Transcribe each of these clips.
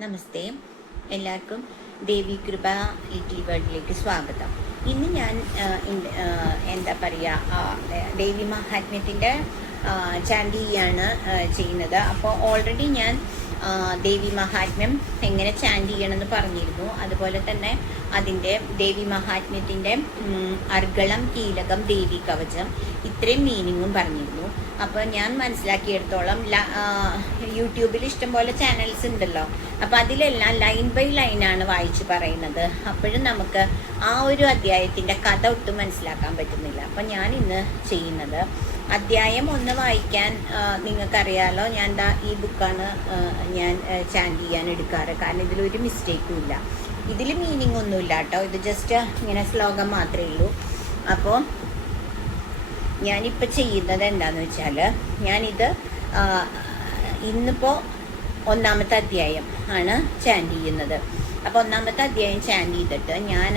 നമസ്തേ, എല്ലാവർക്കും ദേവി കൃപ ലിറ്റിൽ വേൾഡിലേക്ക് സ്വാഗതം. ഇന്ന് ഞാൻ എന്താ പറയുക, ദേവി മഹാത്മ്യത്തിൻ്റെ ചാൻഡിയാണ് ചെയ്യുന്നത്. അപ്പോൾ ഓൾറെഡി ഞാൻ ദേവി മഹാത്മ്യം എങ്ങനെ ചാൻഡ് ചെയ്യണമെന്ന് പറഞ്ഞിരുന്നു. അതുപോലെ തന്നെ അതിൻ്റെ ദേവി മഹാത്മ്യത്തിൻ്റെ അർഗളം, കീലകം, ദേവി കവചം ഇത്രയും മീനിങ്ങും പറഞ്ഞിരുന്നു. അപ്പോൾ ഞാൻ മനസ്സിലാക്കിയെടുത്തോളം യൂട്യൂബിൽ ഇഷ്ടംപോലെ ചാനൽസ് ഉണ്ടല്ലോ, അപ്പോൾ അതിലെല്ലാം ലൈൻ ബൈ ലൈനാണ് വായിച്ച് പറയുന്നത്. അപ്പോഴും നമുക്ക് ആ ഒരു അധ്യായത്തിൻ്റെ കഥ ഒട്ടും മനസ്സിലാക്കാൻ പറ്റുന്നില്ല. അപ്പം ഞാൻ ഇന്ന് ചെയ്യുന്നത് അധ്യായം 1 വായിക്കാൻ. നിങ്ങൾക്കറിയാലോ, ഞാൻ ഈ ബുക്കാണ് ഞാൻ ചാൻഡ് ചെയ്യാൻ എടുക്കാറ്. കാരണം ഇതിലൊരു മിസ്റ്റേക്കും ഇല്ല, ഇതിൽ മീനിങ് ഒന്നുമില്ല കേട്ടോ. ഇത് ജസ്റ്റ് ഇങ്ങനെ ശ്ലോകം മാത്രമേ ഉള്ളൂ. അപ്പോൾ ഞാനിപ്പോൾ ചെയ്യുന്നത് എന്താണെന്ന് വെച്ചാൽ, ഞാനിത് ഇന്നിപ്പോൾ 1ാമത്തെ അധ്യായം ആണ് ചാൻഡ് ചെയ്യുന്നത്. അപ്പോൾ 1ാമത്തെ അധ്യായം ചാൻഡ് ചെയ്തിട്ട് ഞാൻ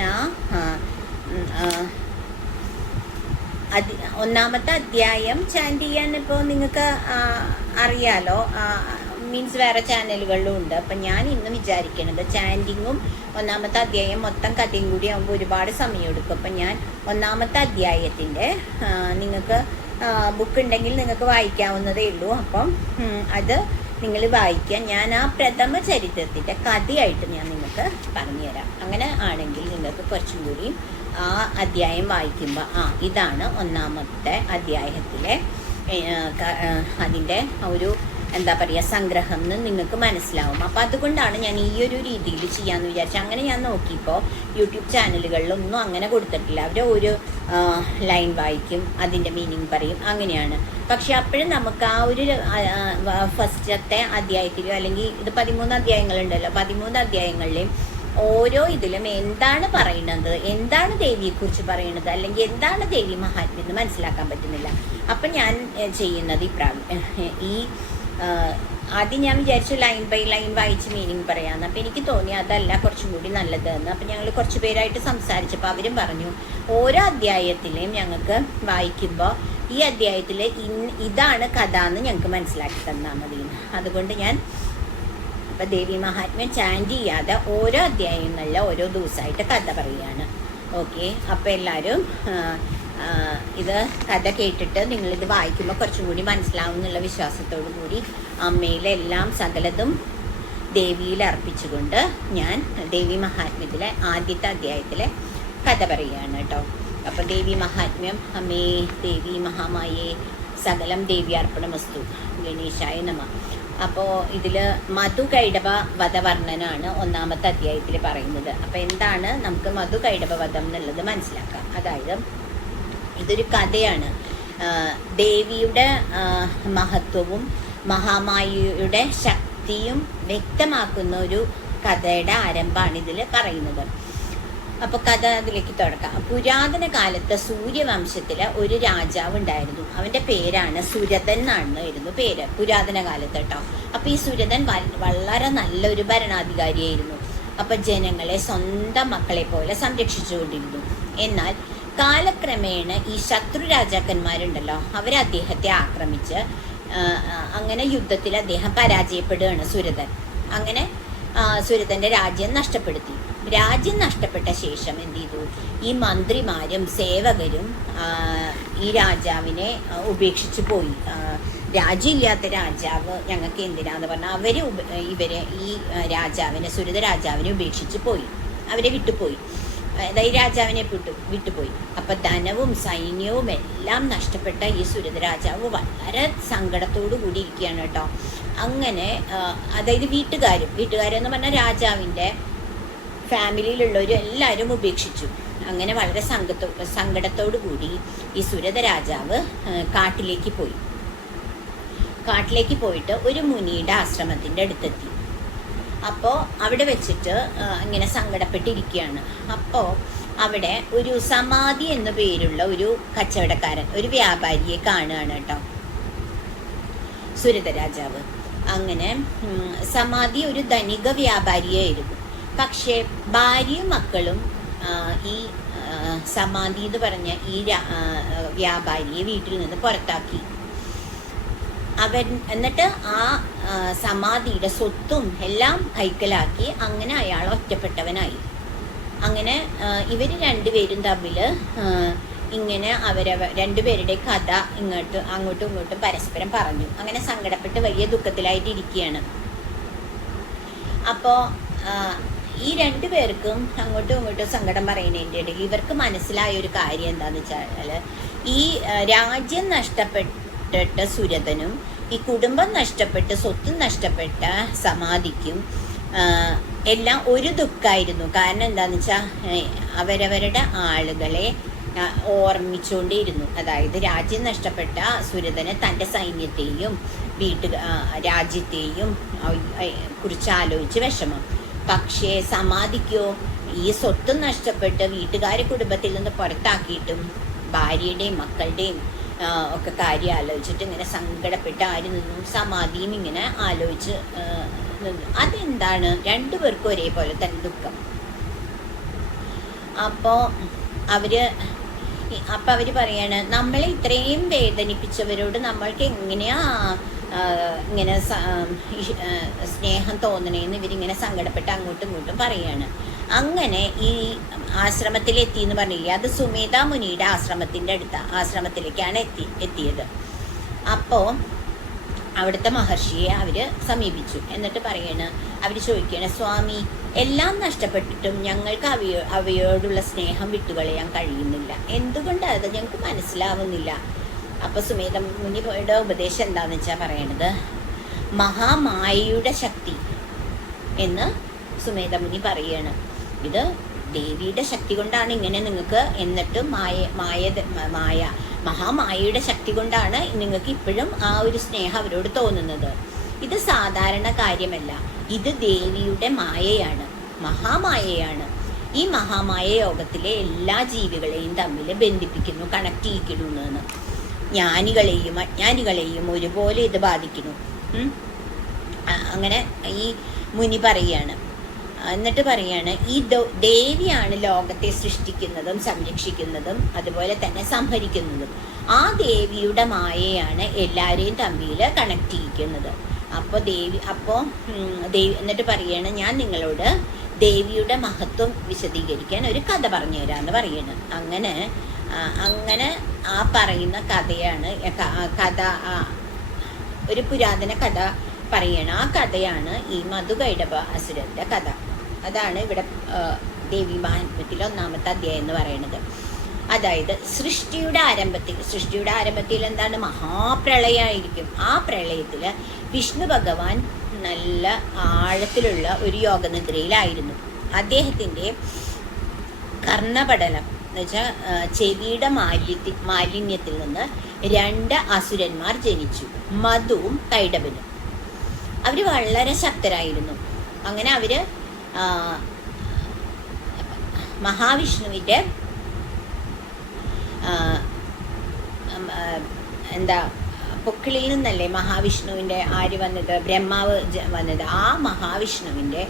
1ാമത്തെ അധ്യായം ചാൻഡ് ചെയ്യാൻ ഇപ്പോൾ നിങ്ങൾക്ക് അറിയാലോ, മീൻസ് വേറെ ചാനലുകളിലും ഉണ്ട്. അപ്പം ഞാൻ ഇന്ന് വിചാരിക്കണത് ചാൻഡിങ്ങും 1ാമത്തെ അധ്യായം മൊത്തം കഥയും കൂടി ആകുമ്പോൾ ഒരുപാട് സമയം എടുക്കും. അപ്പം ഞാൻ 1ാമത്തെ അധ്യായത്തിൻ്റെ നിങ്ങൾക്ക് ബുക്ക് ഉണ്ടെങ്കിൽ നിങ്ങൾക്ക് വായിക്കാവുന്നതേ ഉള്ളൂ. അപ്പം അത് നിങ്ങൾ വായിക്കാൻ ഞാൻ ആ പ്രഥമ ചരിത്രത്തിൻ്റെ കഥയായിട്ട് ഞാൻ നിങ്ങൾക്ക് പറഞ്ഞുതരാം. അങ്ങനെ ആണെങ്കിൽ നിങ്ങൾക്ക് കുറച്ചും കൂടി ആ അധ്യായം വായിക്കുമ്പോൾ ഇതാണ് 1ാമത്തെ അധ്യായത്തിലെ അതിൻ്റെ ഒരു എന്താ പറയുക സംഗ്രഹം എന്ന് നിങ്ങൾക്ക് മനസ്സിലാവും. അപ്പോൾ അതുകൊണ്ടാണ് ഞാൻ ഈ ഒരു രീതിയിൽ ചെയ്യാമെന്ന് വിചാരിച്ചത്. അങ്ങനെ ഞാൻ നോക്കിയപ്പോൾ യൂട്യൂബ് ചാനലുകളിലൊന്നും അങ്ങനെ കൊടുത്തിട്ടില്ല. അവർ ഒരു ലൈൻ വായിക്കും, അതിൻ്റെ മീനിങ് പറയും, അങ്ങനെയാണ്. പക്ഷെ അപ്പോഴും നമുക്ക് ആ ഒരു ഫസ്റ്റത്തെ അധ്യായത്തിലോ, അല്ലെങ്കിൽ ഇത് 13 അധ്യായങ്ങളുണ്ടല്ലോ, 13 അധ്യായങ്ങളിലെയും ഓരോ ഇതിലും എന്താണ് പറയുന്നത്, എന്താണ് ദേവിയെക്കുറിച്ച് പറയുന്നത്, അല്ലെങ്കിൽ എന്താണ് ദേവി മഹാത്മ്യം എന്ന് മനസ്സിലാക്കാൻ പറ്റുന്നില്ല. അപ്പം ഞാൻ ചെയ്യുന്നത് ഈ ആദ്യം ഞാൻ വിചാരിച്ചു ലൈൻ ബൈ ലൈൻ വായിച്ച് മീനിങ് പറയാമെന്ന്. അപ്പം എനിക്ക് തോന്നി അതല്ല കുറച്ചും കൂടി നല്ലതെന്ന്. അപ്പം ഞങ്ങൾ കുറച്ച് പേരായിട്ട് സംസാരിച്ചപ്പോൾ അവരും പറഞ്ഞു ഓരോ അധ്യായത്തിലെയും ഞങ്ങൾക്ക് വായിക്കുമ്പോൾ ഈ അധ്യായത്തിൽ ഇതാണ് കഥ എന്ന് ഞങ്ങൾക്ക് മനസ്സിലാക്കി തന്നാൽ മതി. അതുകൊണ്ട് ഞാൻ ഇപ്പം ദേവി മഹാത്മ്യം ചാൻഡ് ചെയ്യാതെ ഓരോ അധ്യായങ്ങളിൽ ഓരോ ദിവസമായിട്ട് കഥ പറയുകയാണ്. ഓക്കെ, അപ്പോൾ എല്ലാവരും ഇത് കഥ കേട്ടിട്ട് നിങ്ങളിത് വായിക്കുമ്പോൾ കുറച്ചും കൂടി മനസ്സിലാവും എന്നുള്ള വിശ്വാസത്തോടു കൂടി അമ്മയിലെല്ലാം സകലതും ദേവിയിൽ അർപ്പിച്ചുകൊണ്ട് ഞാൻ ദേവി മഹാത്മ്യത്തിലെ ആദ്യത്തെ അധ്യായത്തിലെ കഥ പറയുകയാണ് കേട്ടോ. അപ്പോൾ ദേവി മഹാത്മ്യം. അമ്മേ ദേവി മഹാമായേ സകലം ദേവി അർപ്പണമസ്തു, ഗണേശായ നമ. അപ്പോൾ ഇതിൽ മധുകൈടഭ വധവർണ്ണനാണ് 1ാമത്തെ അധ്യായത്തിൽ പറയുന്നത്. അപ്പോൾ എന്താണ് നമുക്ക് മധുകൈടഭ വധം എന്നുള്ളത് മനസ്സിലാക്കാം. അതായത് ഇതൊരു കഥയാണ്. ദേവിയുടെ മഹത്വവും മഹാമായിയുടെ ശക്തിയും വ്യക്തമാക്കുന്ന ഒരു കഥയുടെ ആരംഭമാണ് ഇതിൽ പറയുന്നത്. അപ്പോൾ കഥ അതിലേക്ക് തുടക്കാം. പുരാതന കാലത്ത് സൂര്യവംശത്തിലെ ഒരു രാജാവ് ഉണ്ടായിരുന്നു. അവൻ്റെ പേരാണ് സുരതൻ എന്നായിരുന്നു പേര്, പുരാതന കാലത്ത് കേട്ടോ. അപ്പോൾ ഈ സുരതൻ വളരെ നല്ലൊരു ഭരണാധികാരിയായിരുന്നു. അപ്പോൾ ജനങ്ങളെ സ്വന്തം മക്കളെ പോലെ സംരക്ഷിച്ചുകൊണ്ടിരുന്നു. എന്നാൽ കാലക്രമേണ ഈ ശത്രു രാജാക്കന്മാരുണ്ടല്ലോ, അവർ അദ്ദേഹത്തെ ആക്രമിച്ച് അങ്ങനെ യുദ്ധത്തിൽ അദ്ദേഹം പരാജയപ്പെടുകയാണ് സുരതൻ. അങ്ങനെ സുരതൻ്റെ രാജ്യം നഷ്ടപ്പെടുത്തി. രാജ്യം നഷ്ടപ്പെട്ട ശേഷം എന്ത് ചെയ്തു, ഈ മന്ത്രിമാരും സേവകരും ഈ രാജാവിനെ ഉപേക്ഷിച്ച് പോയി. രാജ്യമില്ലാത്ത രാജാവ് ഞങ്ങൾക്ക് എന്തിനാന്ന് പറഞ്ഞാൽ ഇവരെ ഈ രാജാവിനെ, സുരത രാജാവിനെ ഉപേക്ഷിച്ച് പോയി, അവരെ വിട്ടുപോയി. അതായത് രാജാവിനെ വിട്ടുപോയി. അപ്പം ധനവും സൈന്യവും എല്ലാം നഷ്ടപ്പെട്ട ഈ സുരത രാജാവ് വളരെ സങ്കടത്തോടു കൂടി ഇരിക്കുകയാണ് കേട്ടോ. അങ്ങനെ അതായത് വീട്ടുകാരെന്ന് പറഞ്ഞാൽ രാജാവിൻ്റെ ഫാമിലിയിലുള്ളവരും എല്ലാവരും ഉപേക്ഷിച്ചു. അങ്ങനെ വളരെ സങ്കടത്തോടു കൂടി ഈ സുരത രാജാവ് കാട്ടിലേക്ക് പോയിട്ട് ഒരു മുനിയുടെ ആശ്രമത്തിൻ്റെ അടുത്തെത്തി. അപ്പോൾ അവിടെ വെച്ചിട്ട് ഇങ്ങനെ സങ്കടപ്പെട്ടിരിക്കുകയാണ്. അപ്പോൾ അവിടെ ഒരു സമാധി എന്നു പേരുള്ള ഒരു കച്ചവടക്കാരൻ, ഒരു വ്യാപാരിയെ കാണുകയാണ് കേട്ടോ സുരത രാജാവ്. അങ്ങനെ സമാധി ഒരു ധനിക വ്യാപാരിയായിരുന്നു. പക്ഷേ ഭാര്യയും മക്കളും ഈ സമാധി എന്ന് പറഞ്ഞ ഈ വ്യാപാരിയെ വീട്ടിൽ നിന്ന് പുറത്താക്കി. എന്നിട്ട് ആ സമാധിയുടെ സ്വത്തും എല്ലാം കൈക്കലാക്കി. അങ്ങനെ അയാൾ ഒറ്റപ്പെട്ടവനായി. അങ്ങനെ ഇവർ രണ്ടുപേരും തമ്മിൽ ഇങ്ങനെ രണ്ടുപേരുടെ കഥ അങ്ങോട്ടും ഇങ്ങോട്ടും പരസ്പരം പറഞ്ഞു. അങ്ങനെ സങ്കടപ്പെട്ട് വലിയ ദുഃഖത്തിലായിട്ടിരിക്കുകയാണ്. അപ്പോൾ ഈ രണ്ടുപേർക്കും അങ്ങോട്ടും ഇങ്ങോട്ടും സങ്കടം പറയുന്നതിൻ്റെ ഇടയിൽ ഇവർക്ക് മനസ്സിലായ ഒരു കാര്യം എന്താണെന്ന് വെച്ചാൽ, ഈ രാജ്യം നഷ്ടപ്പെട്ടിട്ട് സുരതനും ഈ കുടുംബം നഷ്ടപ്പെട്ട് സ്വത്തും നഷ്ടപ്പെട്ട സമാധിക്കും എല്ലാം ഒരു ദുഃഖമായിരുന്നു. കാരണം എന്താണെന്ന് വെച്ചാൽ അവരവരുടെ ആളുകളെ ഓർമ്മിച്ചുകൊണ്ടേയിരുന്നു. അതായത് രാജ്യം നഷ്ടപ്പെട്ട സുരതന് തൻ്റെ സൈന്യത്തെയും രാജ്യത്തെയും കുറിച്ച് ആലോചിച്ച് വിഷമം. പക്ഷേ സമാധിക്കോ ഈ സ്വത്തും നഷ്ടപ്പെട്ട് വീട്ടുകാരെ കുടുംബത്തിൽ നിന്ന് പുറത്താക്കിയിട്ടും ഭാര്യയുടെയും മക്കളുടെയും ഒക്കെ കാര്യം ആലോചിച്ചിട്ട് ഇങ്ങനെ സങ്കടപ്പെട്ട് ആര് നിന്നും സമാധിയും ഇങ്ങനെ ആലോചിച്ച് നിന്നു. അതെന്താണ്? രണ്ടുപേർക്കും ഒരേപോലെ തന്നെ ദുഃഖം. അപ്പോൾ അവർ പറയാണ്, നമ്മളെ ഇത്രയും വേദനിപ്പിച്ചവരോട് നമ്മൾക്ക് എങ്ങനെയാ ഇങ്ങനെ സ്നേഹം തോന്നണേന്ന് ഇവരിങ്ങനെ സങ്കടപ്പെട്ട് അങ്ങോട്ടും ഇങ്ങോട്ടും പറയാണ്. അങ്ങനെ ഈ ആശ്രമത്തിലെത്തി എന്ന് പറഞ്ഞില്ലേ, അത് സുമേധ മുനിയുടെ ആശ്രമത്തിലേക്കാണ് എത്തിയത്. അപ്പോൾ അവിടുത്തെ മഹർഷിയെ അവർ സമീപിച്ചു. എന്നിട്ട് അവർ ചോദിക്കുകയാണ്, സ്വാമി, എല്ലാം നഷ്ടപ്പെട്ടിട്ടും ഞങ്ങൾക്ക് അവയോടുള്ള സ്നേഹം വിട്ടുകളയാൻ കഴിയുന്നില്ല. എന്തുകൊണ്ടാണ് അത് ഞങ്ങൾക്ക് മനസ്സിലാവുന്നില്ല. അപ്പോൾ സുമേധ മുനിയുടെ ഉപദേശം എന്താണെന്ന് വെച്ചാൽ പറയണത്, മഹാമായയുടെ ശക്തി എന്ന് സുമേധ മുനി പറയുകയാണ്. ഇത് ദേവിയുടെ ശക്തി കൊണ്ടാണ് ഇങ്ങനെ നിങ്ങൾക്ക്, എന്നിട്ട് മഹാമായയുടെ ശക്തി കൊണ്ടാണ് നിങ്ങൾക്ക് ഇപ്പോഴും ആ ഒരു സ്നേഹം അവരോട് തോന്നുന്നത്. ഇത് സാധാരണ കാര്യമല്ല, ഇത് ദേവിയുടെ മായയാണ്, മഹാമായയാണ്. ഈ മഹാമായ യോഗത്തിലെ എല്ലാ ജീവികളെയും തമ്മിൽ ബന്ധിപ്പിക്കുന്നു, കണക്ട് ചെയ്യിക്കുന്നു എന്ന്. ജ്ഞാനികളെയും അജ്ഞാനികളെയും ഒരുപോലെ ഇത് ബാധിക്കുന്നു. അങ്ങനെ ഈ മുനി പറയാണ്. എന്നിട്ട് പറയാണ്, ഈ ദേവിയാണ് ലോകത്തെ സൃഷ്ടിക്കുന്നതും സംരക്ഷിക്കുന്നതും അതുപോലെ തന്നെ സംഹരിക്കുന്നതും. ആ ദേവിയുടെ മായയാണ് എല്ലാവരെയും തമ്മിൽ കണക്ട് ചെയ്യിക്കുന്നത്. അപ്പോൾ എന്നിട്ട് പറയാണ്, ഞാൻ നിങ്ങളോട് ദേവിയുടെ മഹത്വം വിശദീകരിക്കാൻ ഒരു കഥ പറഞ്ഞു തരാമെന്ന് പറയണം. അങ്ങനെ ആ പറയുന്ന കഥയാണ് ഒരു പുരാതന കഥ പറയണം. ആ കഥയാണ് ഈ മധുകൈടഭ അസുരന്റെ കഥ. അതാണ് ഇവിടെ ദേവി മഹാത്മ്യത്തിൽ 1-ാമത്തെ അധ്യായം എന്ന് പറയുന്നത്. അതായത് സൃഷ്ടിയുടെ ആരംഭത്തിൽ എന്താണ്, മഹാപ്രളയമായിരിക്കും. ആ പ്രളയത്തിൽ വിഷ്ണു ഭഗവാൻ നല്ല ആഴത്തിലുള്ള ഒരു യോഗനിദ്രയിലായിരുന്നു. അദ്ദേഹത്തിൻ്റെ കർണപടലം എന്ന് വെച്ചാൽ ചെവിയുടെ മാലിന്യത്തിൽ നിന്ന് 2 അസുരന്മാർ ജനിച്ചു, മധുവും കൈടഭനും. അവർ വളരെ ശക്തരായിരുന്നു. അങ്ങനെ അവർ മഹാവിഷ്ണുവിൻ്റെ പൊക്കിളിൽ നിന്നല്ലേ മഹാവിഷ്ണുവിൻ്റെ ആര് വന്നത്, ബ്രഹ്മാവ് വന്നത്. ആ മഹാവിഷ്ണുവിൻ്റെ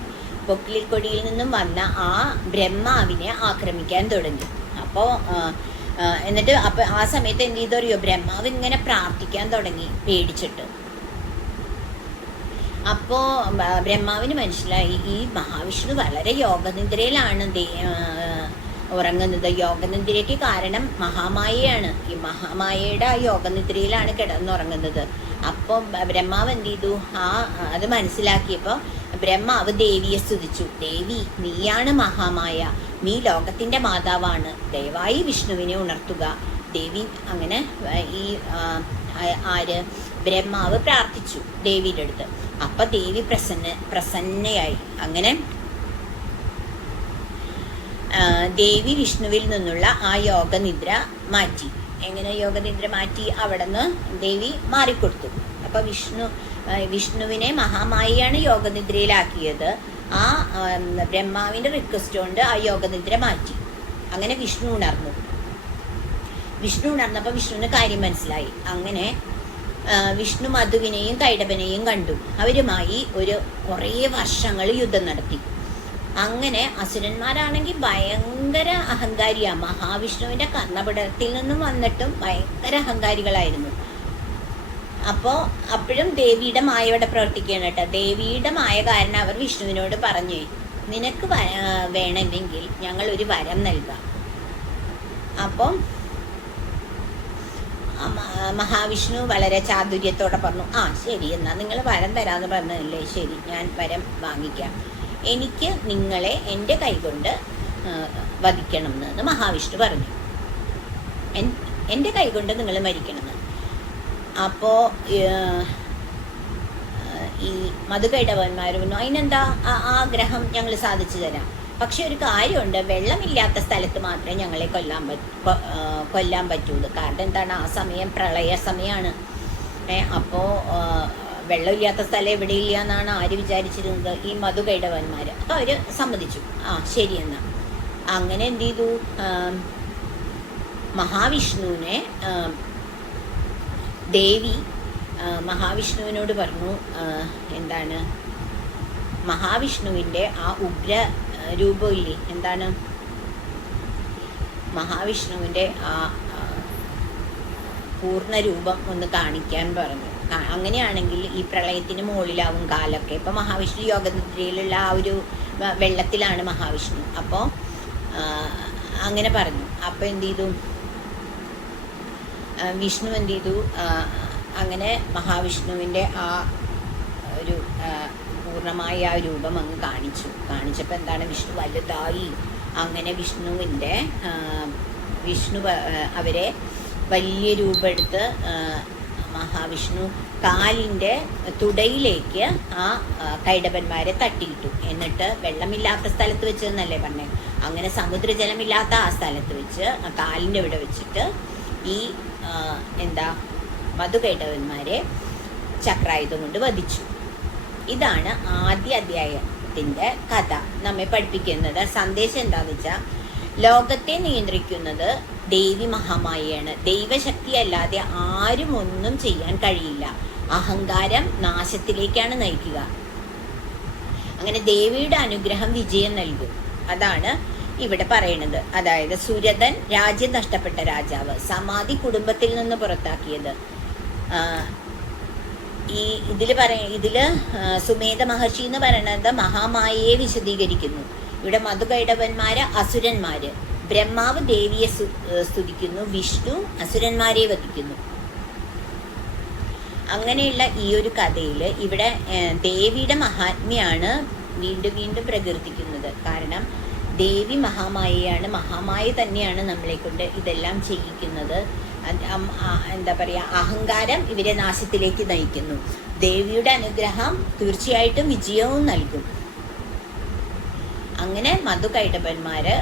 പൊക്കിളിൽ കൊടിയിൽ നിന്നും വന്ന ആ ബ്രഹ്മാവിനെ ആക്രമിക്കാൻ തുടങ്ങി. എന്നിട്ട് ആ സമയത്ത് എന്ത് ചെയ്തറിയോ, ബ്രഹ്മാവ് ഇങ്ങനെ പ്രാർത്ഥിക്കാൻ തുടങ്ങി പേടിച്ചിട്ട്. അപ്പോൾ ബ്രഹ്മാവിന് മനസ്സിലായി ഈ മഹാവിഷ്ണു വളരെ യോഗനിദ്രയിലാണ് ഉറങ്ങുന്നത്. യോഗനിദ്രയ്ക്ക് കാരണം മഹാമായയാണ്. ഈ മഹാമായയുടെ ആ യോഗനിദ്രയിലാണ് കിടന്നുറങ്ങുന്നത്. അപ്പോൾ ബ്രഹ്മാവ് എന്ത് ചെയ്തു, അത് മനസ്സിലാക്കിയപ്പോൾ ബ്രഹ്മാവ് ദേവിയെ സ്തുതിച്ചു. ദേവി, നീയാണ് മഹാമായ, നീ ലോകത്തിൻ്റെ മാതാവാണ്, ദയവായി വിഷ്ണുവിനെ ഉണർത്തുക. ദേവി അങ്ങനെ ബ്രഹ്മാവ് പ്രാർത്ഥിച്ചു ദേവിയുടെ അടുത്ത്. അപ്പം ദേവി പ്രസന്നയായി. അങ്ങനെ ദേവി വിഷ്ണുവിൽ നിന്നുള്ള ആ യോഗനിദ്ര മാറ്റി. എങ്ങനെ യോഗനിദ്ര മാറ്റി? അവിടെ നിന്ന് ദേവി മാറിക്കൊടുത്തു. അപ്പം വിഷ്ണുവിനെ മഹാമായയാണ് യോഗനിദ്രയിലാക്കിയത്. ആ ബ്രഹ്മാവിൻ്റെ റിക്വസ്റ്റ് കൊണ്ട് ആ യോഗനിദ്ര മാറ്റി. അങ്ങനെ വിഷ്ണു ഉണർന്നപ്പോൾ വിഷ്ണുവിന് കാര്യം മനസ്സിലായി. അങ്ങനെ വിഷ്ണു മധുവിനെയും കൈടഭനെയും കണ്ടു. അവരുമായി കുറേ വർഷങ്ങൾ യുദ്ധം നടത്തി. അങ്ങനെ അസുരന്മാരാണെങ്കിൽ ഭയങ്കര അഹങ്കാരിയാണ്. മഹാവിഷ്ണുവിൻ്റെ കർണപടലത്തിൽ നിന്നും വന്നിട്ടും ഭയങ്കര അഹങ്കാരികളായിരുന്നു. അപ്പോൾ അപ്പോഴും ദേവിയുടെ മായ ഇവിടെ പ്രവർത്തിക്കുകയാണ് കേട്ടോ. ദേവിയുടെ മായ കാരണം അവർ വിഷ്ണുവിനോട് പറഞ്ഞു, നിനക്ക് വേണമെങ്കിൽ ഞങ്ങൾ ഒരു വരം നൽകാം. അപ്പം മഹാവിഷ്ണു വളരെ ചാതുര്യത്തോടെ പറഞ്ഞു, ആ ശരി, എന്നാൽ നിങ്ങൾ വരം തരാമെന്ന് പറഞ്ഞതല്ലേ, ശരി, ഞാൻ വരം വാങ്ങിക്കാം. എനിക്ക് നിങ്ങളെ എൻ്റെ കൈകൊണ്ട് വധിക്കണം എന്ന് മഹാവിഷ്ണു പറഞ്ഞു. എൻ്റെ കൈകൊണ്ട് നിങ്ങൾ മരിക്കണമെന്ന്. അപ്പോൾ ഈ മധുകൈടവന്മാർ പറഞ്ഞു, അതിനെന്താ, ആഗ്രഹം ഞങ്ങൾ സാധിച്ചു തരാം. പക്ഷെ ഒരു കാര്യമുണ്ട്, വെള്ളമില്ലാത്ത സ്ഥലത്ത് മാത്രമേ ഞങ്ങളെ കൊല്ലാൻ പറ്റുള്ളൂ. കാരണം എന്താണ്, ആ സമയം പ്രളയ സമയമാണ്. അപ്പോൾ വെള്ളമില്ലാത്ത സ്ഥലം എവിടെയില്ല എന്നാണ് ആര് വിചാരിച്ചിരുന്നത്, ഈ മധുകൈടവന്മാർ. അപ്പോൾ അവർ സമ്മതിച്ചു, ആ ശരി എന്നാ. അങ്ങനെ എന്ത് ചെയ്തു, മഹാവിഷ്ണുവിനെ ദേവി മഹാവിഷ്ണുവിനോട് പറഞ്ഞു, എന്താണ്, മഹാവിഷ്ണുവിൻ്റെ ആ ഉഗ്ര രൂപമില്ലേ, എന്താണ്, മഹാവിഷ്ണുവിൻ്റെ ആ പൂർണ്ണ രൂപം ഒന്ന് കാണിക്കാൻ പറഞ്ഞു. അങ്ങനെയാണെങ്കിൽ ഈ പ്രളയത്തിന് മുകളിലാവും കാലൊക്കെ. ഇപ്പം മഹാവിഷ്ണു യോഗനിദ്രയിലുള്ള ആ ഒരു വെള്ളത്തിലാണ് മഹാവിഷ്ണു. അപ്പോൾ അങ്ങനെ പറഞ്ഞു. അപ്പോൾ എന്ത് ചെയ്തു, വിഷ്ണു എന്ത് ചെയ്തു, അങ്ങനെ മഹാവിഷ്ണുവിൻ്റെ ആ ഒരു പൂർണ്ണമായ ആ രൂപം അങ്ങ് കാണിച്ചപ്പോൾ എന്താണ്, വിഷ്ണു വലുതായി. അങ്ങനെ വിഷ്ണു അവരെ വലിയ രൂപം എടുത്ത് മഹാവിഷ്ണു കാലിൻ്റെ തുടയിലേക്ക് ആ കൈടവന്മാരെ തട്ടിയിട്ടു. എന്നിട്ട് വെള്ളമില്ലാത്ത സ്ഥലത്ത് വെച്ചെന്നല്ലേ പറഞ്ഞത്, അങ്ങനെ സമുദ്രജലമില്ലാത്ത ആ സ്ഥലത്ത് വെച്ച് കാലിൻ്റെ ഇവിടെ വെച്ചിട്ട് ഈ മധുകൈടവന്മാരെ ചക്രായുധം കൊണ്ട് വധിച്ചു. ഇതാണ് ആദ്യ അധ്യായത്തിൻ്റെ കഥ നമ്മെ പഠിപ്പിക്കുന്നത്. സന്ദേശം എന്താണെന്ന് വെച്ചാൽ, ലോകത്തെ നിയന്ത്രിക്കുന്നത് ദേവി മഹാമായയാണ്. ദൈവശക്തി അല്ലാതെ ആരും ഒന്നും ചെയ്യാൻ കഴിയില്ല. അഹങ്കാരം നാശത്തിലേക്കാണ് നയിക്കുക. അങ്ങനെ ദേവിയുടെ അനുഗ്രഹം വിജയം നൽകും. അതാണ് ഇവിടെ പറയുന്നത്. അതായത് സുരതൻ രാജ്യം നഷ്ടപ്പെട്ട രാജാവ്, സമാധി കുടുംബത്തിൽ നിന്ന് പുറത്താക്കിയത്. ഇതില് സുമേധ മഹർഷി എന്ന് പറയുന്നത് മഹാമായയെ വിശദീകരിക്കുന്നു. ഇവിടെ മധുകൈടവന്മാര് അസുരന്മാര്, ബ്രഹ്മാവ് ദേവിയെ സ്തുതിക്കുന്നു, വിഷ്ണു അസുരന്മാരെ വധിക്കുന്നു. അങ്ങനെയുള്ള ഈ ഒരു കഥയിൽ ഇവിടെ ദേവിയുടെ മഹാത്മ്യാണ് വീണ്ടും വീണ്ടും പ്രകീർത്തിക്കുന്നത്. കാരണം ദേവി മഹാമായയാണ്, മഹാമായ തന്നെയാണ് നമ്മളെ കൊണ്ട് ഇതെല്ലാം ചെയ്യിക്കുന്നത്. എന്താ പറയുക, അഹങ്കാരം ഇവരെ നാശത്തിലേക്ക് നയിക്കുന്നു. ദേവിയുടെ അനുഗ്രഹം തീർച്ചയായിട്ടും വിജയവും നൽകും. അങ്ങനെ മധുകൈടവന്മാര്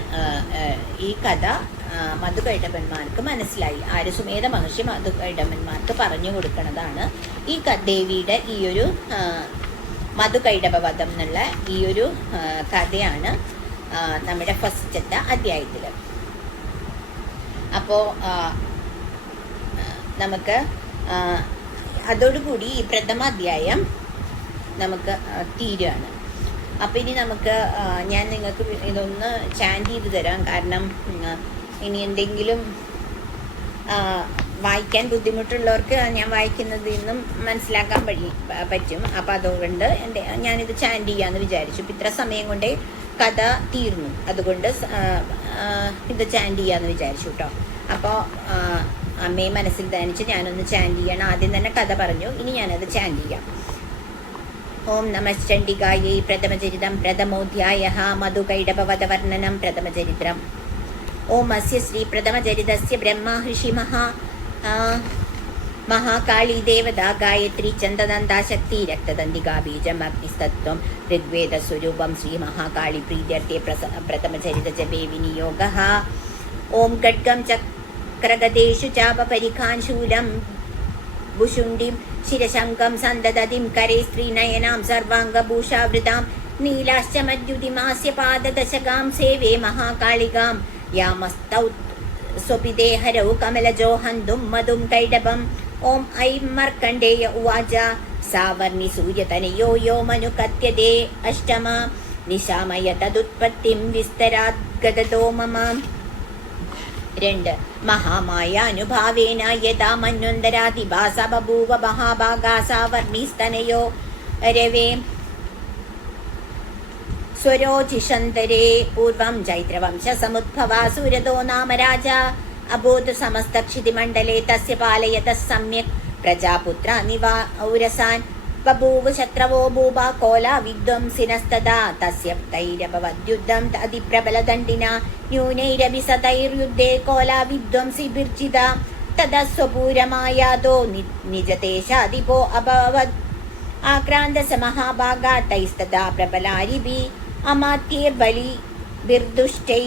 ഈ കഥ മധുകൈടവന്മാർക്ക് മനസ്സിലായി. സുമേധ മഹർഷി മധുകൈടവന്മാർക്ക് പറഞ്ഞു കൊടുക്കുന്നതാണ് ഈ ദേവിയുടെ ഈ ഒരു മധുകൈടവ വധം എന്നുള്ള ഈ ഒരു കഥയാണ് നമ്മുടെ ഫസ്റ്റത്തെ അധ്യായത്തിൽ. അപ്പോൾ നമുക്ക് അതോടുകൂടി ഈ പ്രഥമ അധ്യായം നമുക്ക് തീരുകയാണ്. അപ്പം ഇനി നമുക്ക് ഞാൻ നിങ്ങൾക്ക് ഇതൊന്ന് ചാൻറ്റ് ചെയ്ത് തരാം. കാരണം ഇനി എന്തെങ്കിലും വായിക്കാൻ ബുദ്ധിമുട്ടുള്ളവർക്ക് ഞാൻ വായിക്കുന്നതിൽ നിന്നും മനസ്സിലാക്കാൻ പറ്റും. അപ്പം അതുകൊണ്ട് ഞാനിത് ചാൻറ്റ് ചെയ്യാമെന്ന് വിചാരിച്ചു. ഇപ്പം ഇത്ര സമയം കൊണ്ടേ കഥ തീർന്നു, അതുകൊണ്ട് ഇത് ചാൻറ്റ് ചെയ്യാമെന്ന് വിചാരിച്ചു കേട്ടോ. അപ്പോൾ അമ്മയെ മനസ്സിൽ ധ്യാനിച്ച് ഞാനൊന്ന് ചാൻറ്റ് ചെയ്യണം. ആദ്യം തന്നെ കഥ പറഞ്ഞു, ഇനി ഞാനത് ചാൻറ്റ് ചെയ്യാം. ഓം നമശ്ചണ്ഡികായൈ പ്രഥമചരിതം പ്രഥമോധ്യായഃ മധുകൈടഭവധവർണ്ണനം പ്രഥമചരിത്രം. ഓം അസ്യ ശ്രീ പ്രഥമചരിതസ്യ ബ്രഹ്മർഷി മഹാകാളി ദേവതാ ഗായത്രി ചന്ദനന്ദാ ശക്തി രക്തദന്തികാ ബീജം അഗ്നിസ്തത്വം ഋഗ്വേദസ്വരൂപം ശ്രീ മഹാകാളി പ്രീത്യർത്ഥ്യേ പ്രഥമചരിത ജപേ വിനിയോഗഃ. ഓം ഖഡ്ഗം ചക്രഗദേഷു ചാപപരിഖാൻ ശൂലം ഭുഷുണ്ഡിം ശിരശങ്കം സന്തതതിം കരേ സ്ത്രീനയനാം സർവാംഗഭൂഷാവൃതാം നീലാശ്ച മദ്യുതിമാസ്യ പാദദശകാം സേവേ മഹാകാളികാം യാമസ്തൗ സ്വപിദേഹരൗ കമലജോ ഹന്തും മധും കൈഡഭം. ഓം ഐം മർക്കണ്ഡേയ ഉവാച സാവർണി സൂര്യതനയോ യോ മനുകത്യതേ അഷ്ടമ നിശാമയ തദുത്പത്തിം വിസ്തരാദ്ഗതോ മമ. 2 മഹാമായാനുഭാവേന യഥാ മന്വന്തരാതിഭാസ ബഭൂവ മഹാഭാഗാസാവർണിസ്തനയോ രവേ സ്വരോചിഷന്തരേ പൂർവം ചൈത്രവംശസമുദ്ഭവാ സൂരതോ നാമ രാജ അഭൂത് സമസ്തക്ഷിതിമണ്ഡലേ തസ്യ പാലയതഃ സമ്യക് പ്രജാപുത്രാനിവാ ഔരസാൻ ബഭൂവ് ശത്രവോ ഭൂപാ കോലാ വിദ്വംസിനസ്തദാ തസ്യ തൈരഭവദ്യുദ്ധം അതിപ്രബലദണ്ഡിനാ ന്യൂനൈരപി സതൈർയുദ്ധേ കോലാ വിദ്വംസിഭിർജിത തദാ സ്വപൂരമായാതോ നിജതേശാധിപോ അഭവത് ആക്രാന്തസ മഹാഭാഗാ തൈസ്തദാ പ്രബലാരിഭി അമാത്യൈർബലിഭിർദുഷ്ടൈ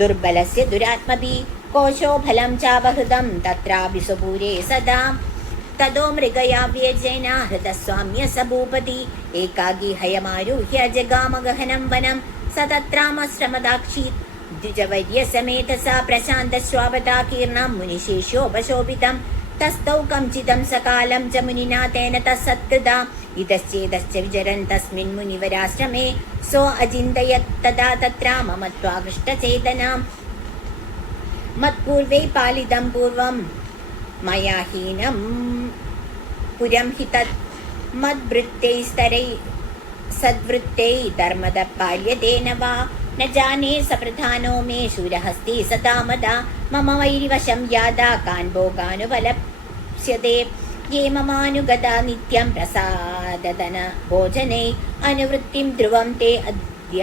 ദുർബലസ്യ ദുരാത്മഭി കോശോ ഫലം ചാവഹൃതം തത്രാപി സ്വപൂരേ സദാ തതോ മൃഗയാ വ്യജേന ഹൃതസ്വാമ്യ സ ഭൂപതി ഏകാഗി ഹയമാരുഹ്യ ജഗാമഗഹനം വനം സ തത്രാമശ്രമദാക്ഷീത് ദ്വിജവര്യസമേതസ പ്രശാന്തശ്വാവതാകീർണം മുനിശേഷോപശോഭിതം തസ്തൗ കംചിതം സകാലം ച മുനിനാ തേന തത്സത്കൃതാ ഇതശ്ചേതശ്ച വിചരൻ തസ്മിൻ മുനിവരാശ്രമേ സോ അചിന്തയത് തദാ തത്രാ മമത്വാകൃഷ്ടചേതനാം മത്പൂർവൈ പാലിതം പൂർവം മയാ ഹീനം പുരം ഹി തത് മദ്വൃത്തൈസ്തരൈ സദ്വൃത്തൈ ധർമ്മദ പാല്യതേന വാ ന ജാനേ സപ്രധാനോ മേ ശൂരഹസ്തി സദാമദാ മമ വൈരിവശം യാദാ കാൻ ഭോഗാനുപലപ്സ്യതേ യേ മമാനുഗതാ നിത്യം പ്രസാദതന ഭോജനൈ അനുവൃത്തിം ധ്രുവം തേ അദ്യ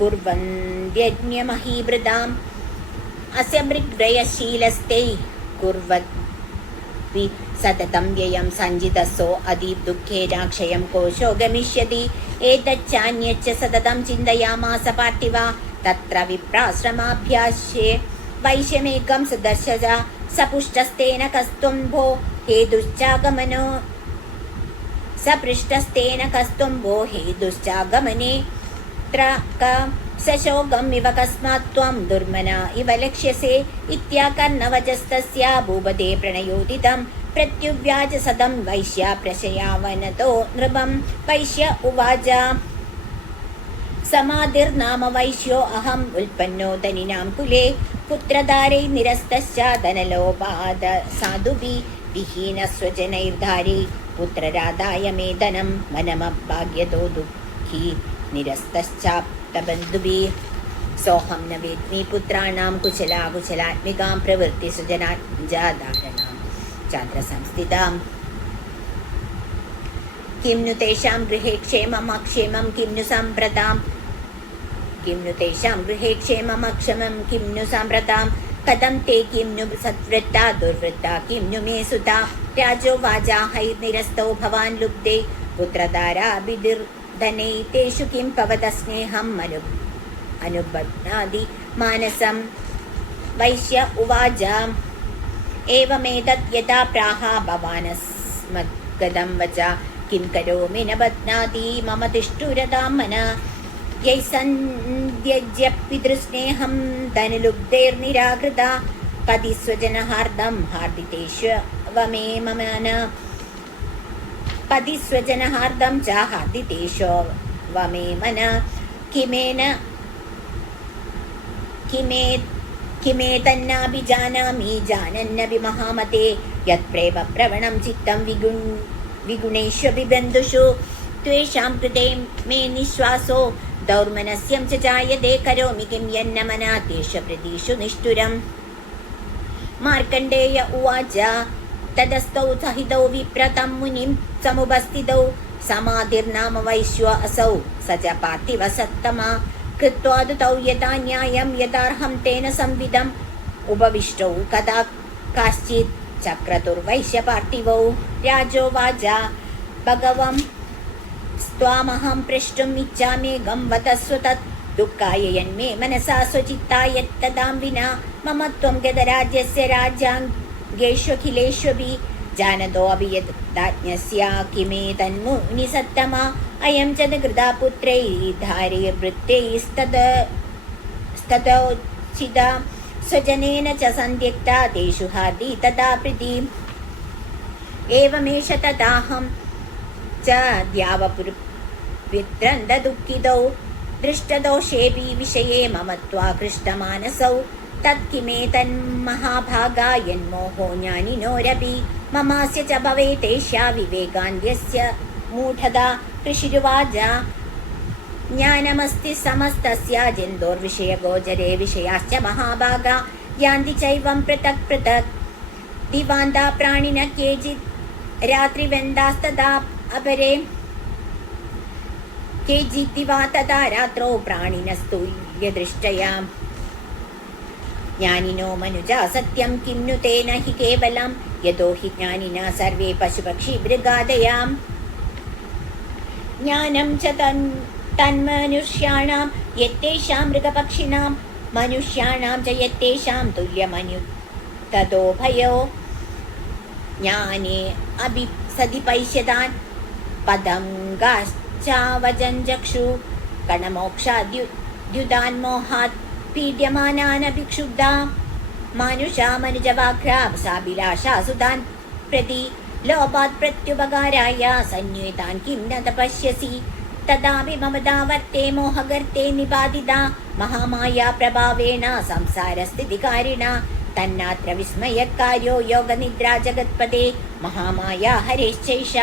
കുർവന്ത്യജ്ഞമഹീവൃതാം അസ്യ മൃഗ്വയശീലസ്തൈ കുർവദ്വി സതതം വ്യയം സഞ്ചിതസോ അതീവ് ദുഃഖേനാക്ഷയം കോശോ ഗമിഷ്യതി ഏതച്ചാന്യച്ച സതതം ചിന്തയാമാസ പാർത്ഥിവ തത്ര വിപ്രാശ്രമാഭ്യാസ്യേ വൈശ്യമേകം സദർശജ സപുഷ്ടസ്തേന കസ്ത്വം ഭോ ഹേതുശ്ചാഗമനോ സപൃഷ്ടസ്തേന കസ്ത്വം ഭോ ഹേതുശ്ചാഗമനേ ത്രക സശോകം ഇവ കസ്മാത് ത്വം ദുർമന ഇവ ലക്ഷ്യസേ ഇത്യാകർണവചസ്തസ്യ ഭൂപതേ പ്രണയോദിതം പ്രത്യുവ്യാജ സദം വൈശ്യ പ്രശയാവനതോ നൃപം വൈശ്യ ഉവാച സമാധിർനാമ വൈശ്യോ അഹം ഉൽപ്പന്നോ ധനിനാം കുലേ പുത്രധാരൈ നിരസ്തശ്ച ധനലോപാദ സാധുഭി വിഹീനസ്വജനൈർധാരൈ പുത്രരാധായ മേ ധനം വനമഭാഗ്യതോ ദുഃഖി നിരസ്തശ്ചാപ്തബന്ധുഭി സോഹം ന വേദ്മി പുത്രാണാം കുശലാകുശലാത്മികാം പ്രവൃത്തി സുജനാത്മജാധാരണാം ചാന്ദ്രസംസ്ഥിതാം കിം नु तेषां गृहे क्षेमम् अक्षेमं किं नु सम्प्रदां किं नु तेषां गृहे क्षेमम् अक्षेमं किं नु सम्प्रदां कथं ते किं नु सद्वृत्ता दुर्वृत्ता किं नु मे सुता राजो वाजाहैर्निरस्तौ भवान् लुब्धे पुत्रधाराभिर्धनै तेषु किं पवदस्नेहम् अनुबध्नाति मानसं वैश्य उवाच एवमेतत् यथा प्राह भवानस्मद्गदं वचा किं करोमि न बध्नाति मम तिष्ठुरतां मनः यै सन्त्यज्य पितृस्नेहं धनलुब्धैर्निराकृता पतिस्वजनहार्दं हार्दितेष्व मे मम न पतिस्वजनहार्दं च हार्दितेष्व मे मन किमेतन्नाभिजानामि जानन्नपि महामते यत्प्रेम प्रवणं चित्तं विगुणेष्वपि बन्धुषु त्वेषां कृते मे निःश्वासो दौर्मनस्यं च जायते करोमि किं यन्न मना तेषु प्रतीषु निष्ठुरम् मार्कण्डेय उवाच तदस्तौ सहितौ विप्रतं मुनिं समुपस्थितौ समाधिर्नाम वैश्यो असौ स च पार्थिवसत्तमा कृत्वा तौ यथा न्यायं यथार्हं तेन संविदम् उपविष्टौ कदा काश्चित् चक्रतुर्वैश्यपार्थिवौ राजोवाच भगवं स्वामहं प्रष्टुम् इच्छामि गं वदस्व तत् दुःखाय यन्मे मनसा स्वचित्ताय तदां विना मम त्वं गतराज्यस्य राज्याङ्गेष्वखिलेष्वपि जानतोऽपि यदाज्ञस्य किमेतन्मुनिसत्तमा अयं च कृता पुत्रैर्धार्यवृत्तैस्ततोचिता स्वजनेन च सन्त्यक्ता तेषु हार्दि तथा प्रीतिम् एवमेष तदाहं च द्यावपुरपित्रन्दुःखितौ दृष्टदोषेऽपि विषये मम त्वाकृष्टमानसौ തത്കിമേതന്മഹാഭാഗാ യന്മോഹോ ജ്ഞാനിനോരപി മമാസ്യ ച ഭവേതേഷ്യാ വിവേകാന്ത്യസ്യ മൂഢത. ഋഷിരുവാച ജ്ഞാനമസ്തി സമസ്തസ്യ ജന്തോർവിഷയഗോചരേ വിഷയാശ്ച മഹാഭാഗാ യാന്തി ചൈവം പൃഥക് പൃഥക് ദിവാന്താ പ്രാണിന കേചിത് രാത്രിവന്താസ്തദാ അപരേ കേചിത് ദിവാ തദാ രാത്രോ പ്രാണിനസ്തുല്യദൃഷ്ടയാ. ജ്ഞാനിനോ മനുജാ സത്യം കിം नु തേന ഹി കേവലം യതോ ഹി ജ്ഞാനിനാ സർവേ പശുപക്ഷി മൃഗാദയാം. ജ്ഞാനം ച തന്മനുഷ്യാണാം യത്തേഷാം മൃഗപക്ഷിണാം മനുഷ്യാണാം ച യത്തേഷാം തുല്യമനു തതോ ഭയോ. ജ്ഞാനേ അഭിസതി പൈശ്യതാൻ പതംഗാശ്ചാവജഞ്ചക്ഷു കണമോക്ഷാദ്യുതാൻ മോഹാത് പീഡ്യമാനാനഭിക്ഷുബ്ധാ. മാനുഷാ മനുജവാഘ്രാസാഭിലാഷാ സുതാൻ പ്രതി ലോപാത് പ്രത്യുപകാരായ സന്വേതാൻ കിം ന തപശ്യസി. തദാപി മമതാവർത്തേ മോഹഗർത്തേ നിപാതിതാ മഹാമായ പ്രഭാവേണ സംസാരസ്ഥിതികാരിണ. തന്നാത്ര വിസ്മയക്കാര്യോ യോഗനിദ്രാ ജഗത്പദേ മഹാമായ ഹരേശ്ചൈഷ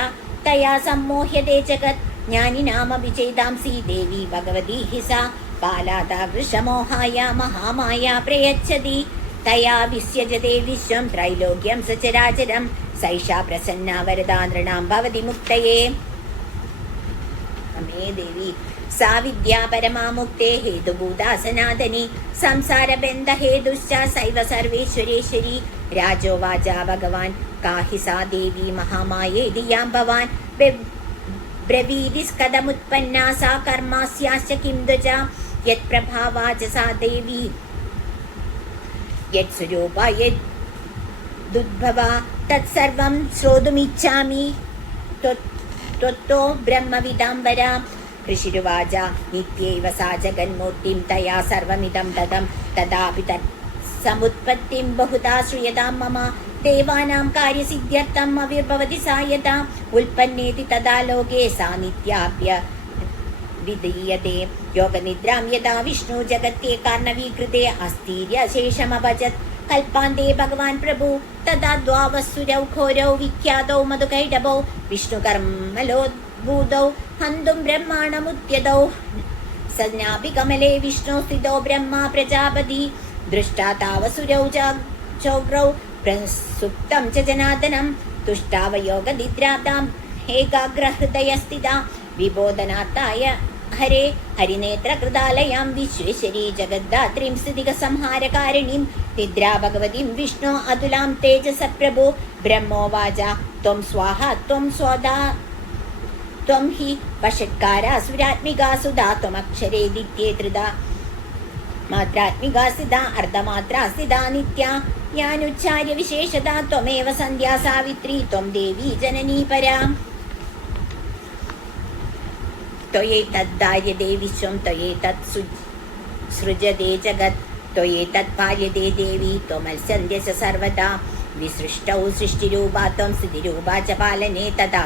തയാ സമ്മോഹ്യതേ ജഗത്. ജ്ഞാനിനാമപി ചേതാംസി ദേവി ഭഗവതി ഹി സാ ബാലാദാ വൃഷമോഹായ മഹാമായ പ്രയച്ഛതി. തയാ വിസ്യജതേ വിശ്വം ത്രൈലോക്യം സചരാചരം സൈഷാ പ്രസന്നാ വരദാ നൃണാം ഭവതി മുക്തയേ. അമേ ദേവി സാ വിദ്യാ പരമാ മുക്തേ ഹേതുഭൂതാ സനാതനി സംസാരബന്ധഹേതുശ്ച സൈവ സർവേശ്വരേശ്വരി. രാജോവാച ഭഗവാൻ കാഹി സാ ദേവി മഹാമായേതി യാം ഭവാൻ ബ്രവീദിസ് കഥമുത്പന്നാ സാ കർമാസ്യാശ്ച കിം ദ്വജ യത് പ്രഭാവാ ച സാ ദേവി യത് സ്വരൂപാ യദുദ്ഭവാ തത്സർവം ശ്രോതുമിച്ഛാമി ത്വത്തോ ബ്രഹ്മവിദാംബരാ. ഋഷിരുവാച നിത്യൈവ സാ ജഗന്മൂർത്തിം തയാ സർവമിദം തതം തദാപി തത് സമുത്പത്തിം ബഹുധാ ശ്രൂയതാം മമ. ദേവാനാം കാര്യസിദ്ധ്യർത്ഥം അവിർഭവതി സാ യഥാ ഉൽപ്പന്നേതി തദാ ലോകേ സാ നിത്യാപ്യ വിധീയതേ. യോഗനിദ്രാം യഥാ വിഷ്ണു ജഗത്തേ കാർണവീകൃതേ അസ്ഥീര്യ ശേഷമഭജത് കൽപ്പാന്തേ ഭഗവാൻ പ്രഭു. തദാ ദ്വാവസുരൗ ഘോരൗ വിഖ്യാതൗ മധുകൈടഭൗ വിഷ്ണുകർമ്മലോദ്ഭൂതൗ ഹന്തും ബ്രഹ്മാണമുദ്യതൗ. സജ്ഞാപി കമലേ വിഷ്ണു സ്ഥിതോ ബ്രഹ്മാ പ്രജാപതി ദൃഷ്ടാ താവസുരൗ ചോഗ്രൗ പ്രസുപ്തം ച ജനാർദനം തുഷ്ടാവയോഗനിദ്രാതാം ഏകാഗ്രഹൃദയസ്ഥിതാ വിബോധനാത്തായ ഹരേ ഹരിനേത്രകൃതാലയാം വിശ്വേശ്വരീ ജഗദ്ധാത്രീം സ്ഥിതികസംഹാരകാരിണീം നിദ്രാ ഭഗവതീം വിഷ്ണു അതുലാം തേജസപ്രഭോ. ബ്രഹ്മോവാച ത്വം സ്വാഹ ത്വം സ്വദാ ത്വം ഹി വഷത്കാരാ സുരാത്മികാ സുധാ ത്വമക്ഷരേ ദിത്യേ ധൃതാ മാത്രാത്മികാ സ്ഥിതാ അർദ്ധമാത്രാ സ്ഥിതാ നിത്യാ. ജ്ഞാനുച്ചാര്യ വിശേഷതാ ത്വമേവ സന്ധ്യാ സാവിത്രി ത്വം ദേവി ജനനീ പരാ. ത്വയേതദ്ധാര്യതേ വിശ്വം ത്വയേതത് സൃജതേ ജഗത് ത്വയേതത് പാല്യതേ ദേവി ത്വമത്സന്ധ്യസ സർവദാ. വിസൃഷ്ടൗ സൃഷ്ടിരൂപാ ത്വം സ്ഥിതിരൂപാ ച പാലനേ തഥാ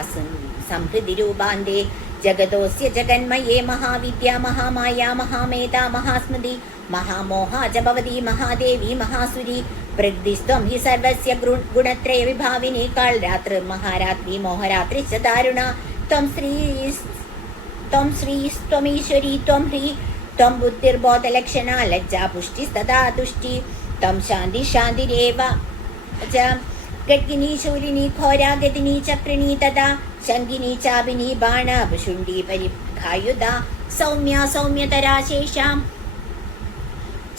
സംഹൃതിരൂപാന്തേ. ജഗതോസ്യ ജഗന്മയേ മഹാവിദ്യാ മഹാമായ മഹാമേധാ മഹാസ്മൃതി മഹാമോഹാ ച ഭവതി മഹാദേവി മഹാസുരി. പ്രകൃതിസ്ത്വം ഹി സർവസ്യ ഗുണത്രയ വിഭാവിനി കാൾ രാത്രി മഹാരാത്രി മോഹരാത്രി ച ദാരുണ. ത്വം ശ്രീസ്ത്വമീശ്വരി ത്വം ഹ്രീ ത്വം ബുദ്ധിർബോധലക്ഷണ ലജ്ജാ പുഷ്ടിസ്തഥാ തുഷ്ടി. ത്വം ശാന്തി ശാന്തിരേവ ച ഗദ്ഗിനി ശൂലിനി ഘോരാ ഗതിനി ചക്രിണി തഥാ ശങ്കിനി ചാപിനി ബാണ ഭുഷുണ്ഡി പരിഘായുധ. സൗമ്യാ സൗമ്യതരാ ശേഷാം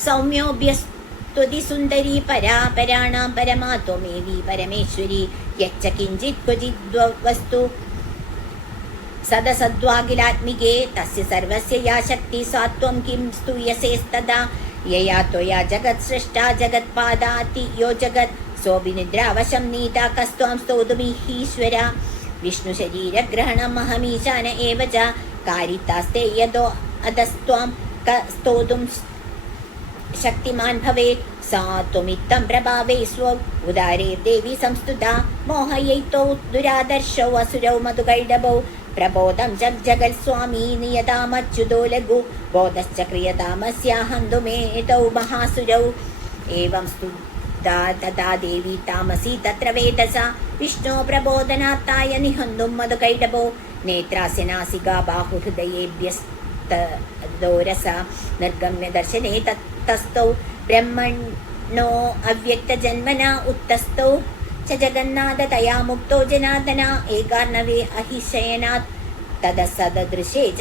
സൗമ്യോഭ്യസ്തുതി സുന്ദരി പരാ പരാണാം പരമാ ത്വമേവി പരമേശ്വരി. യച്ച കിഞ്ചിത് ക്വചിത് വസ്തു സദസദ്വാഖിലാത്മികേ തസ്യ സർവസ്യ യാ ശക്തി സാത്വം കിം സ്തൂയസേസ്തദാ. യയാ ത്വയാ ജഗത് സൃഷ്ടാ ജഗത്പാദാതി യോ ജഗത് സോഭിനിദ്രാവശം നീതാ കസ്ത്വാം സ്തോതുമിഹീശ്വര. വിഷ്ണു ശരീരഗ്രഹണം അഹമീശാന ഏവ ച കാരിത്താസ്തേ യദോ അധസ്ത്വാം സ്തോതും ശക്തിമാൻ ഭവേത്. സാ ത്വമിത്തം പ്രഭാവേ സ്വ ഉദാരേ ദേവി സംസ്തുതാ. മോഹയൈതോ ദുരാദർശൗ അസുരൗ മധുകൈടഭൗ പ്രബോധം ജഗൽ സ്വാമി നിയതാമച്യുതോ ലഘു ബോധശ്ച ക്രിയതാമസ്യാഹന്തുമേതൗ മഹാസുരൗ. एवं स्तुता तथा देवी तामसी तत्र वेदसा विष्णो प्रबोधनार्थाय निहन्तुं मधुकैटभो नेत्रास्य नासिका बाहुहृदयेभ्यस्तदोरसा निर्गम्य दर्शने तत्तस्थौ ब्रह्मणो अव्यक्तजन्मना उत्तस्थौ च जगन्नाथ तया मुक्तो जनार्दना एकार्णवे अहिशयनात् तदसदृशे च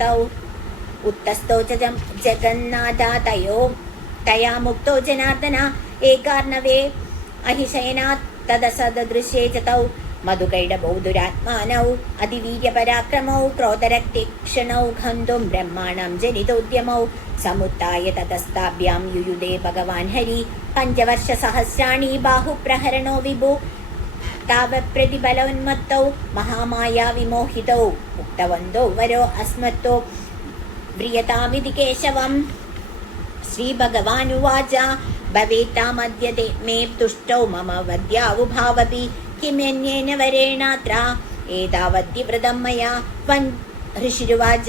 तौ उत्तस्थो च जगन्नाथ तया मुक्तो जनार्दना एकार्णवे अहिशयनात् तदसदृशे च तौ मधुकैटभौ दुरात्मानौ अतिवीर्यपराक्रमौ क्रोधरक्तिक्षणौ हन्तुं ब्रह्माणां जनितोद्यमौ समुत्थाय ततस्ताभ्यां युयुधे भगवान् हरि पञ्चवर्षसहस्राणि बाहुप्रहरणो विभु तावत्प्रतिबलोन्मत्तौ महामाया विमोहितौ उक्तवन्तौ वरो अस्मत्तो व्रियतामिति केशवम् श्रीभगवानुवाच भवेत्तामद्यते मे तुष्टौ मम वद्यावुभावपि किमन्येन वरेणात्र एतावद्यव्रतं मया ऋषिरुवाच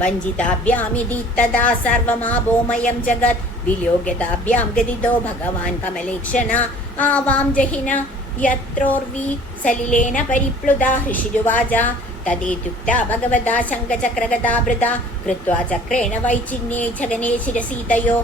वञ्चिताभ्यामिति तदा सर्वमाभोमयं जगत् विलोक्यताभ्यां गदितो भगवान् कमलेक्षण आवां जहिन यत्रोर्वी सलिलेन परिप्लुता ऋषिरुवाच तदेत्युक्ता भगवता शङ्खचक्रगदाभृता कृत्वा चक्रेण वैचिन्ये जगने शिरसीतयो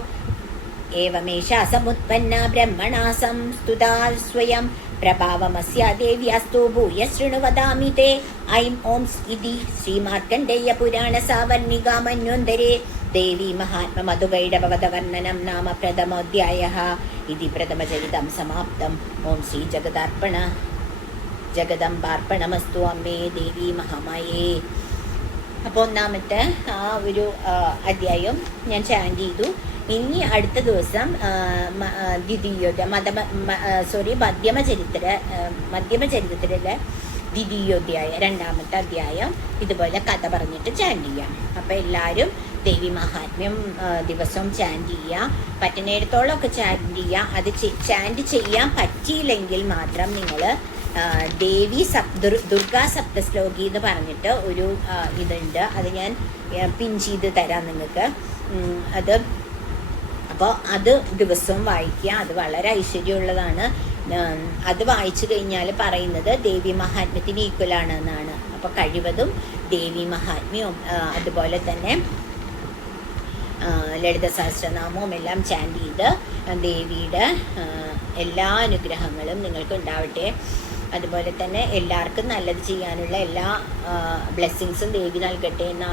एवमेषा समुत्पन्ना ब्रह्मणा संस्तुता स्वयं प्रभावमस्या देव्यास्तु भूय शृणु वदामि ते ऐं ओं इति श्रीमार्कण्डेयपुराणसावर्णिकामन्वन्तरे देवी महात्म्यमधुकैटभवदवर्णनं नाम प्रथमोऽध्यायः इति प्रथमचरितं समाप्तम् ओं ജഗദംബാർപ്പണമസ്തു അമ്മേ ദേവി മഹാമായേ. അപ്പോൾ ഒന്നാമത്തെ ആ ഒരു അധ്യായം ഞാൻ ചാൻറ്റ് ചെയ്തു. ഇനി അടുത്ത ദിവസം മധ്യമചരിത്രത്തിലെ ദ്വിതീയോധ്യായ രണ്ടാമത്തെ അധ്യായം ഇതുപോലെ കഥ പറഞ്ഞിട്ട് ചാൻറ്റ് ചെയ്യാം. അപ്പോൾ എല്ലാവരും ദേവി മഹാത്മ്യം ദിവസവും ചാൻറ്റ് ചെയ്യുക, പറ്റുന്നിടത്തോളമൊക്കെ ചാൻറ്റ് ചെയ്യുക. അത് ചാൻറ്റ് ചെയ്യാൻ പറ്റിയില്ലെങ്കിൽ മാത്രം നിങ്ങൾ ദേവി ദുർഗാ സപ്തശ്ലോകി എന്ന് പറഞ്ഞിട്ട് ഒരു ഇതുണ്ട്, അത് ഞാൻ പിൻ ചെയ്ത് തരാം നിങ്ങൾക്ക്. അപ്പോൾ അത് ദിവസവും വായിക്കുക, അത് വളരെ ഐശ്വര്യമുള്ളതാണ്. അത് വായിച്ചു കഴിഞ്ഞാൽ പറയുന്നത് ദേവി മഹാത്മ്യത്തിന് ഈക്വലാണ് എന്നാണ്. അപ്പോൾ കഴിവതും ദേവി മഹാത്മ്യവും അതുപോലെ തന്നെ ലളിത സഹസ്രനാമവും എല്ലാം ചാൻറ്റ് ചെയ്ത് ദേവിയുടെ എല്ലാ അനുഗ്രഹങ്ങളും നിങ്ങൾക്ക് ഉണ്ടാവട്ടെ. അതുപോലെ തന്നെ എല്ലാവർക്കും നല്ലത് ചെയ്യാനുള്ള എല്ലാ ബ്ലെസ്സിങ്സും ദേവി നൽകട്ടെ എന്ന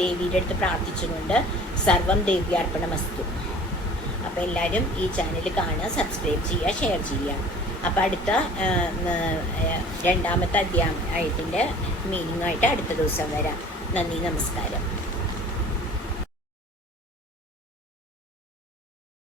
ദേവിയുടെ അടുത്ത് പ്രാർത്ഥിച്ചുകൊണ്ട് സർവം ദേവ്യാർപ്പണമസ്തു. അപ്പോൾ എല്ലാവരും ഈ ചാനൽ കാണുക, സബ്സ്ക്രൈബ് ചെയ്യുക, ഷെയർ ചെയ്യുക. അപ്പോൾ അടുത്ത രണ്ടാമത്തെ അധ്യായത്തിൻ്റെ മീനിങ്ങായിട്ട് അടുത്ത ദിവസം വരാം. നന്ദി, നമസ്കാരം.